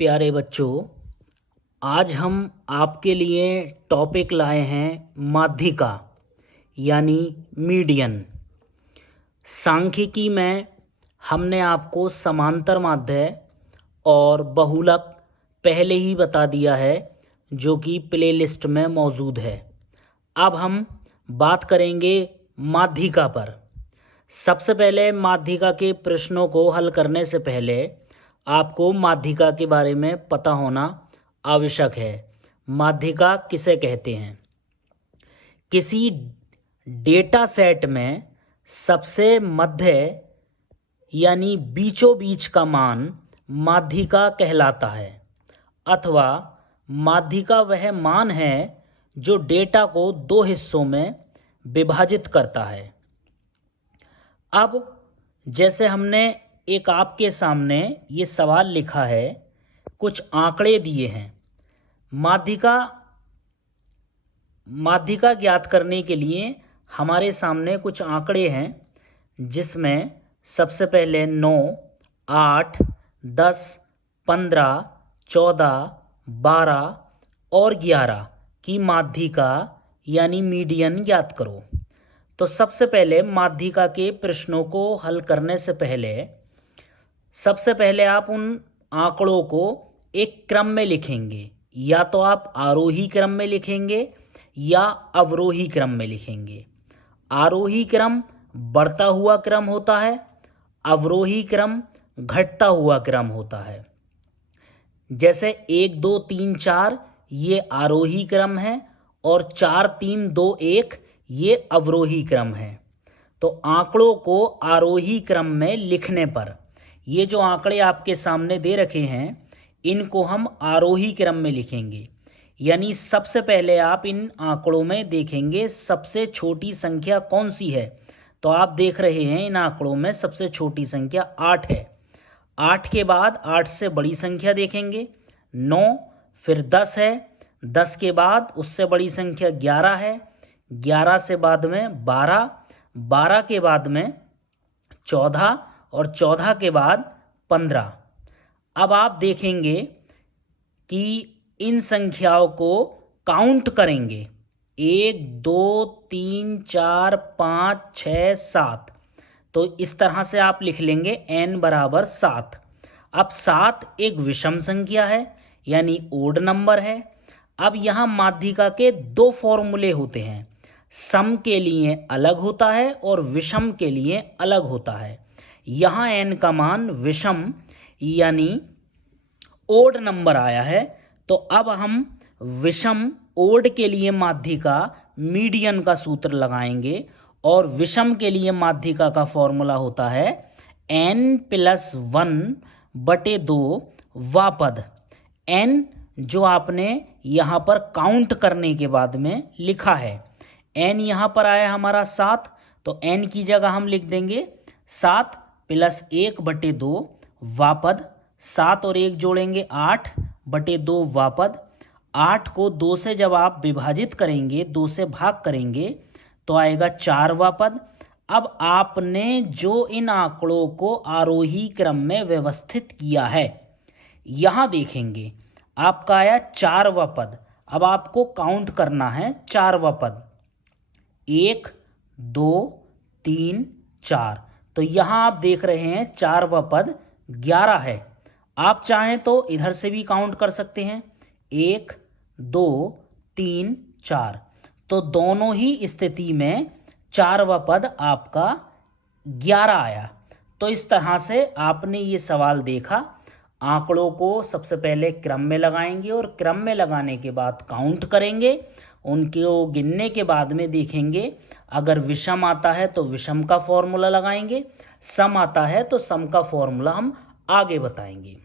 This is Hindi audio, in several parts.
प्यारे बच्चों, आज हम आपके लिए टॉपिक लाए हैं माध्यिका यानी मीडियन। सांख्यिकी में हमने आपको समांतर माध्य और बहुलक पहले ही बता दिया है, जो कि प्लेलिस्ट में मौजूद है। अब हम बात करेंगे माध्यिका पर। सबसे पहले माध्यिका के प्रश्नों को हल करने से पहले आपको माध्यिका के बारे में पता होना आवश्यक है। माध्यिका किसे कहते हैं? किसी डेटा सेट में सबसे मध्य यानी बीचों बीच का मान माध्यिका कहलाता है, अथवा माध्यिका वह मान है जो डेटा को दो हिस्सों में विभाजित करता है। अब जैसे हमने एक आपके सामने ये सवाल लिखा है, कुछ आंकड़े दिए हैं। माध्यिका ज्ञात करने के लिए हमारे सामने कुछ आंकड़े हैं, जिसमें सबसे पहले 9, 8, 10, 15, 14, 12 और 11 की माध्यिका यानी मीडियन ज्ञात करो। तो सबसे पहले माध्यिका के प्रश्नों को हल करने से पहले सबसे पहले आप उन आंकड़ों को एक क्रम में लिखेंगे। या तो आप आरोही क्रम में लिखेंगे या अवरोही क्रम में लिखेंगे। आरोही क्रम बढ़ता हुआ क्रम होता है, अवरोही क्रम घटता हुआ क्रम होता है। जैसे 1, 2, 3, 4 ये आरोही क्रम है और 4, 3, 2, 1 ये अवरोही क्रम है। तो आंकड़ों को आरोही क्रम में लिखने पर, ये जो आंकड़े आपके सामने दे रखे हैं, इनको हम आरोही क्रम में लिखेंगे। यानी सबसे पहले आप इन आंकड़ों में देखेंगे सबसे छोटी संख्या कौन सी है। तो आप देख रहे हैं इन आंकड़ों में सबसे छोटी संख्या 8 है। 8 के बाद 8 से बड़ी संख्या देखेंगे 9, फिर 10 है, 10 के बाद उससे बड़ी संख्या 11 है, 11 से बाद में 12, 12 के बाद में 14 और 14 के बाद 15। अब आप देखेंगे कि इन संख्याओं को काउंट करेंगे 1, 2, 3, 4, 5, 6, 7। तो इस तरह से आप लिख लेंगे n बराबर 7। अब 7 एक विषम संख्या है यानी ओड नंबर है। अब यहाँ माध्यिका के दो फॉर्मूले होते हैं, सम के लिए अलग होता है और विषम के लिए अलग होता है। यहाँ n का मान विषम यानी ओड नंबर आया है। तो अब हम विषम ओड के लिए माध्यिका मीडियन का सूत्र लगाएंगे और विषम के लिए माध्यिका का फॉर्मूला होता है n+1/2 वापद। n जो आपने यहाँ पर काउंट करने के बाद में लिखा है, n यहाँ पर आया हमारा 7, तो n की जगह हम लिख देंगे 7 + 1/2 वापद। 7 और 1 जोड़ेंगे 8/2 वापद। 8 को 2 से जब आप विभाजित करेंगे, 2 से भाग करेंगे, तो आएगा 4 वापद। अब आपने जो इन आंकड़ों को आरोही क्रम में व्यवस्थित किया है, यहाँ देखेंगे आपका आया 4 वापद। अब आपको काउंट करना है 4 वापद, 1, 2, 3, 4। तो यहाँ आप देख रहे हैं 4 वापद 11 है। आप चाहें तो इधर से भी काउंट कर सकते हैं 1, 2, 3, 4। तो दोनों ही स्थिति में 4 वापद आपका 11 आया। तो इस तरह से आपने ये सवाल देखा। आंकड़ों को सबसे पहले क्रम में लगाएंगे और क्रम में लगाने के बाद काउंट करेंगे। उनको गिनने के बाद में देखेंगे अगर विषम आता है तो विषम का फॉर्मूला लगाएंगे, सम आता है तो सम का फॉर्मूला हम आगे बताएंगे।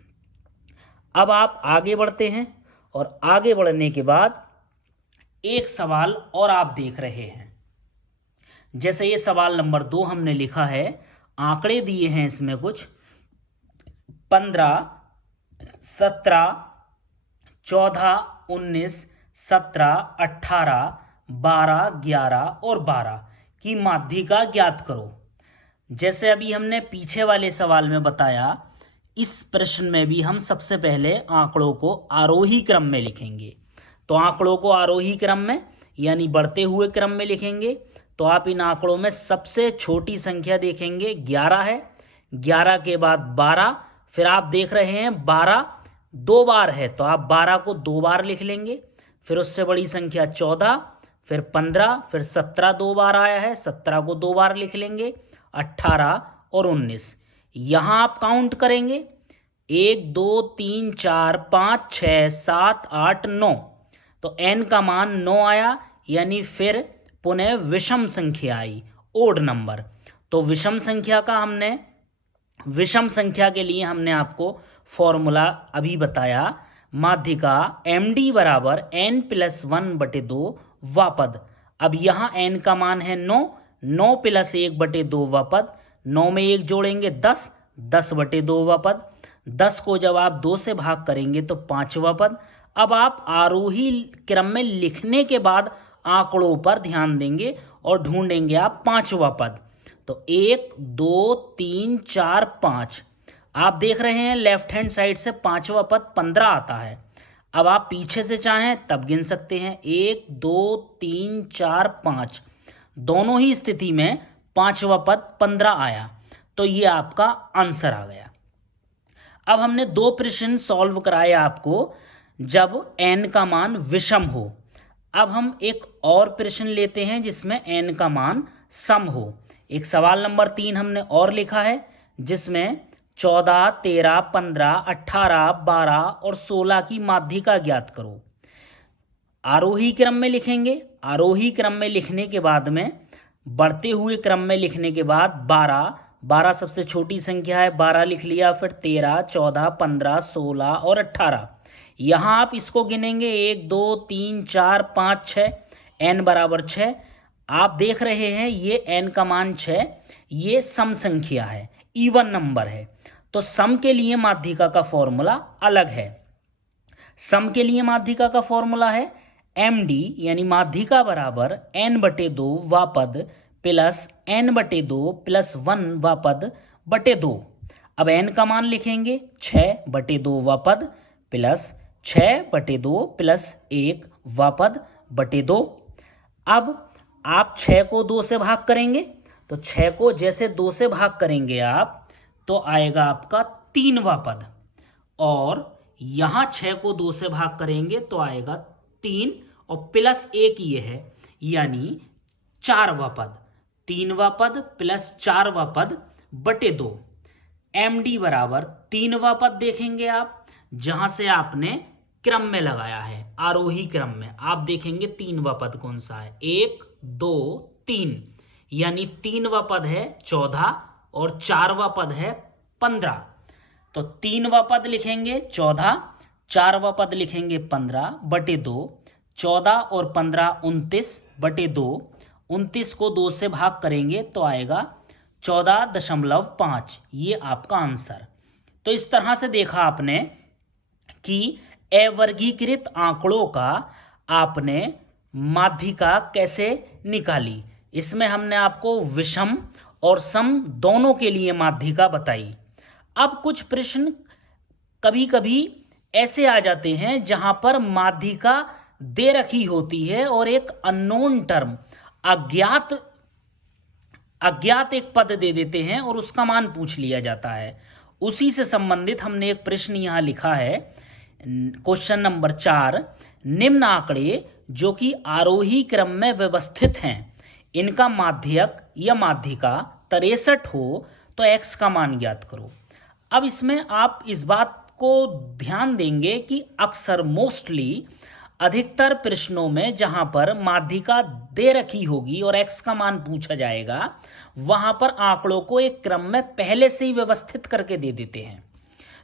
अब आप आगे बढ़ते हैं और आगे बढ़ने के बाद एक सवाल और आप देख रहे हैं। जैसे ये सवाल नंबर 2 हमने लिखा है, आंकड़े दिए हैं इसमें कुछ 15, 17, 14, 19, 17, 18, 12, 11 और 12 की माध्यिका ज्ञात करो। जैसे अभी हमने पीछे वाले सवाल में बताया इस प्रश्न में भी हम सबसे पहले आंकड़ों को आरोही क्रम में लिखेंगे। तो आंकड़ों को आरोही क्रम में यानी बढ़ते हुए क्रम में लिखेंगे। तो आप इन आंकड़ों में सबसे छोटी संख्या देखेंगे 11 है, 11 के बाद 12, फिर आप देख रहे हैं 12 दो बार है तो आप 12 को दो बार लिख लेंगे। फिर उससे बड़ी संख्या 14, फिर 15, फिर 17 दो बार आया है, 17 को दो बार लिख लेंगे, 18 और 19। यहाँ आप काउंट करेंगे 1 2 3 4 5 6 7 8 9, तो n का मान 9 आया, यानी फिर पुनः विषम संख्या आई, ओड नंबर। तो विषम संख्या के लिए हमने आपको फॉर्मूला अभी बताया, माध्यिका md बराबर n+1/2 वापद। अब यहाँ n का मान है 9, 9 + 1/2 वापद, 9 में 1 जोड़ेंगे 10, 10/2 वापद, 10 को जब आप 2 से भाग करेंगे तो 5 वापद। अब आप आरोही क्रम में लिखने के बाद आंकड़ों पर ध्यान देंगे और ढूंढेंगे आप 5वां पद। तो 1 2 3 4 5, आप देख रहे हैं लेफ्ट हैंड साइड से 5वां पद 15 आता है। अब आप पीछे से चाहें तब गिन सकते हैं, 1 2 3 4 5, दोनों ही स्थिति में 5वां पद 15 आया, तो ये आपका आंसर आ गया। अब हमने दो प्रश्न सॉल्व कराए आपको जब n का मान विषम हो। अब हम एक और प्रश्न लेते हैं जिसमें n का मान सम हो। एक सवाल नंबर 3 हमने और लिखा है जिसमें 14, 13, 15, 18, 12 और 16 की माध्यिका ज्ञात करो। आरोही क्रम में लिखेंगे, आरोही क्रम में लिखने के बाद में बढ़ते हुए क्रम में लिखने के बाद 12 सबसे छोटी संख्या है, 12 लिख लिया, फिर 13, 14, 15, 16 और 18। यहाँ आप इसको गिनेंगे 1 2 3 4 5 6, n बराबर 6। आप देख रहे हैं ये n का मान 6, ये सम संख्या है, इवन नंबर है। तो सम के लिए माध्यिका का फॉर्मूला अलग है। सम के लिए माध्यिका का फॉर्मूला है md यानी माध्यिका बराबर n/2 वापद प्लस n/2 + 1 वापद बटे 2। अब n का मान लिखेंगे 6/2 वापद प्लस 6/2 + 1 वापद बटे 2। अब आप 6 को 2 से भाग करेंगे, तो 6 को जैसे 2 से भाग करेंगे आप तो आएगा आपका 3वां पद, और यहाँ 6 को 2 से भाग करेंगे तो आएगा 3 और प्लस 1 ये है, यानी 4वां पद, 3वां पद प्लस 4वां पद बटे 2। md बराबर 3वां पद देखेंगे आप जहां से आपने क्रम में लगाया है, आरोही क्रम में आप देखेंगे 3वां पद कौन सा है, 1 2 3, यानी 3वां पद है 14 और 4वां पद है 15। तो 3वां पद लिखेंगे 14, 4वां पद लिखेंगे 15 बटे 2, 14 और 15 29 बटे 2, 29 को 2 से भाग करेंगे तो आएगा 14.5, ये आपका आंसर। तो इस तरह से देखा आपने कि अवर्गीकृत आंकड़ों का आपने माध्यिका कैसे निकाली। इसमें हमने आपको विषम और सम दोनों के लिए माध्यिका बताई। अब कुछ प्रश्न कभी कभी ऐसे आ जाते हैं जहां पर माध्यिका दे रखी होती है और एक अननोन टर्म, अज्ञात एक पद दे देते हैं और उसका मान पूछ लिया जाता है। उसी से संबंधित हमने एक प्रश्न यहां लिखा है, क्वेश्चन नंबर 4, निम्न आंकड़े जो कि आरोही क्रम में व्यवस्थित हैं, इनका माध्यक या माध्यिका 63 हो तो x का मान ज्ञात करो। अब इसमें आप इस बात को ध्यान देंगे कि अक्सर मोस्टली अधिकतर प्रश्नों में जहां पर माध्यिका दे रखी होगी और x का मान पूछा जाएगा, वहां पर आंकड़ों को एक क्रम में पहले से ही व्यवस्थित करके दे देते हैं।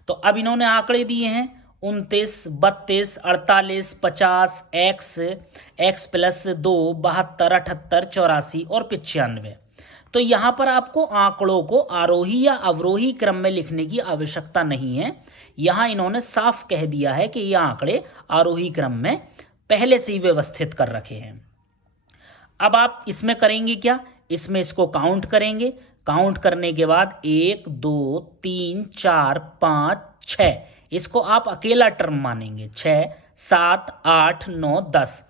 तो अब इन्होंने आंकड़े दिए हैं 29, 32, 48, 50, x + 2, 72, 78, 84 और 95। तो यहाँ पर आपको आंकड़ों को आरोही या अवरोही क्रम में लिखने की आवश्यकता नहीं है। यहाँ इन्होंने साफ कह दिया है कि ये आंकड़े आरोही क्रम में पहले से ही व्यवस्थित कर रखे हैं। अब आप इसमें करेंगे क्या, इसमें इसको काउंट करेंगे, काउंट करने के बाद 1 2 3 4 5 6, इसको आप अकेला टर्म मानेंगे। 6 7 8 9 10,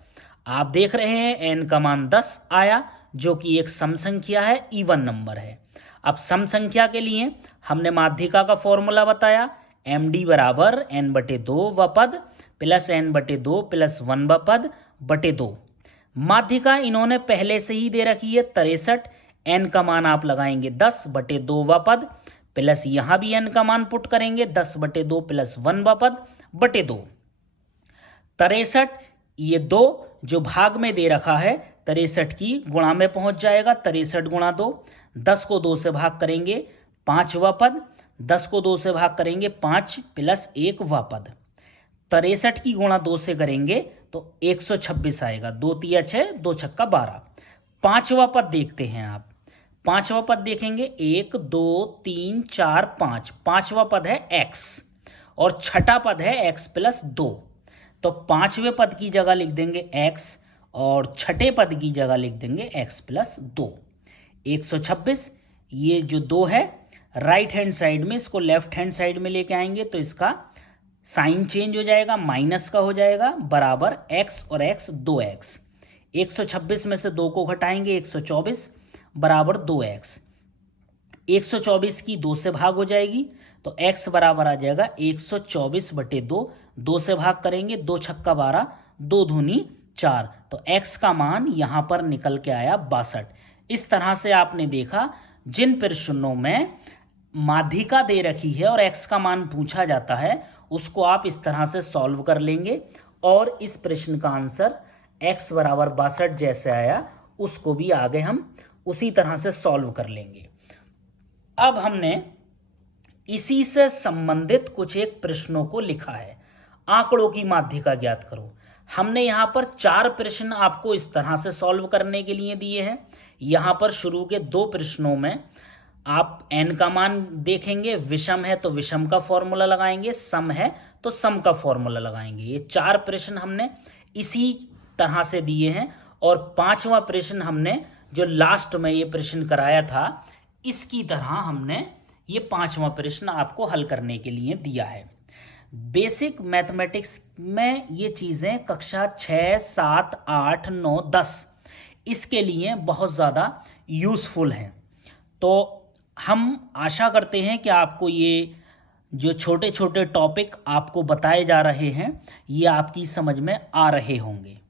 आप देख रहे हैं n का मान 10 आया, जो कि एक सम संख्या है, इवन नंबर है। अब सम संख्या के लिए हमने माध्यिका का फॉर्मूला बताया, md बराबर n/2 व पद प्लस n/2 प्लस 1 व पद बटे 2। माध्यिका इन्होंने पहले से ही दे रखी है 63, n का मान आप लगाएंगे 10/2 व पद प्लस यहाँ भी n का मान पुट करेंगे 10/2 प्लस 1 व पद बटे 2। 63 ये 2 जो भाग में दे रखा है 63 की गुणा में पहुंच जाएगा, 63 गुणा 2, 10 को 2 से भाग करेंगे 5 व पद, 10 को 2 से भाग करेंगे 5 प्लस 1 व पद। 63 की गुणा 2 से करेंगे तो 126 आएगा, 2 तिया 6, 2 छक्का 12। पांचवा पद देखते हैं आप, पांचवा पद देखेंगे 1 2 3 4 5, पांचवा पद है x और छठा पद है x प्लस 2, तो पांचवें पद की जगह लिख देंगे x और छठे पद की जगह लिख देंगे x प्लस 2। 126 ये जो 2 है राइट हैंड साइड में, इसको लेफ्ट हैंड साइड में लेके आएंगे तो इसका साइन चेंज हो जाएगा, माइनस का हो जाएगा, बराबर x और x 2x। 126 में से 2 को घटाएंगे 124 बराबर 2x। 124 की 2 से भाग हो जाएगी तो x बराबर आ जाएगा 124/2, 2 से भाग करेंगे 2 छक्का 12, 2 दूनी 4, तो x का मान यहाँ पर निकल के आया 62। इस तरह से आपने देखा जिन प्रश्नों में माध्यिका दे रखी है और x का मान पूछा जाता है उसको आप इस तरह से सॉल्व कर लेंगे और इस प्रश्न का आंसर x बराबर 62 जैसे आया उसको भी आगे हम उसी तरह से सॉल्व कर लेंगे। अब हमने इसी से संबंधित कुछ एक प्रश्नों को लिखा है, आंकड़ों की माध्यिका ज्ञात करो। हमने यहाँ पर 4 प्रश्न आपको इस तरह से सॉल्व करने के लिए दिए हैं। यहाँ पर शुरू के 2 प्रश्नों में आप n का मान देखेंगे, विषम है तो विषम का फॉर्मूला लगाएंगे, सम है तो सम का फॉर्मूला लगाएंगे। ये 4 प्रश्न हमने इसी तरह से दिए हैं और 5वां प्रश्न हमने जो लास्ट में ये प्रश्न कराया था इसकी तरह हमने ये 5वां प्रश्न आपको हल करने के लिए दिया है। बेसिक मैथमेटिक्स में ये चीज़ें कक्षा 6 7 8 9 10 इसके लिए बहुत ज़्यादा यूज़फुल हैं। तो हम आशा करते हैं कि आपको ये जो छोटे छोटे टॉपिक आपको बताए जा रहे हैं ये आपकी समझ में आ रहे होंगे।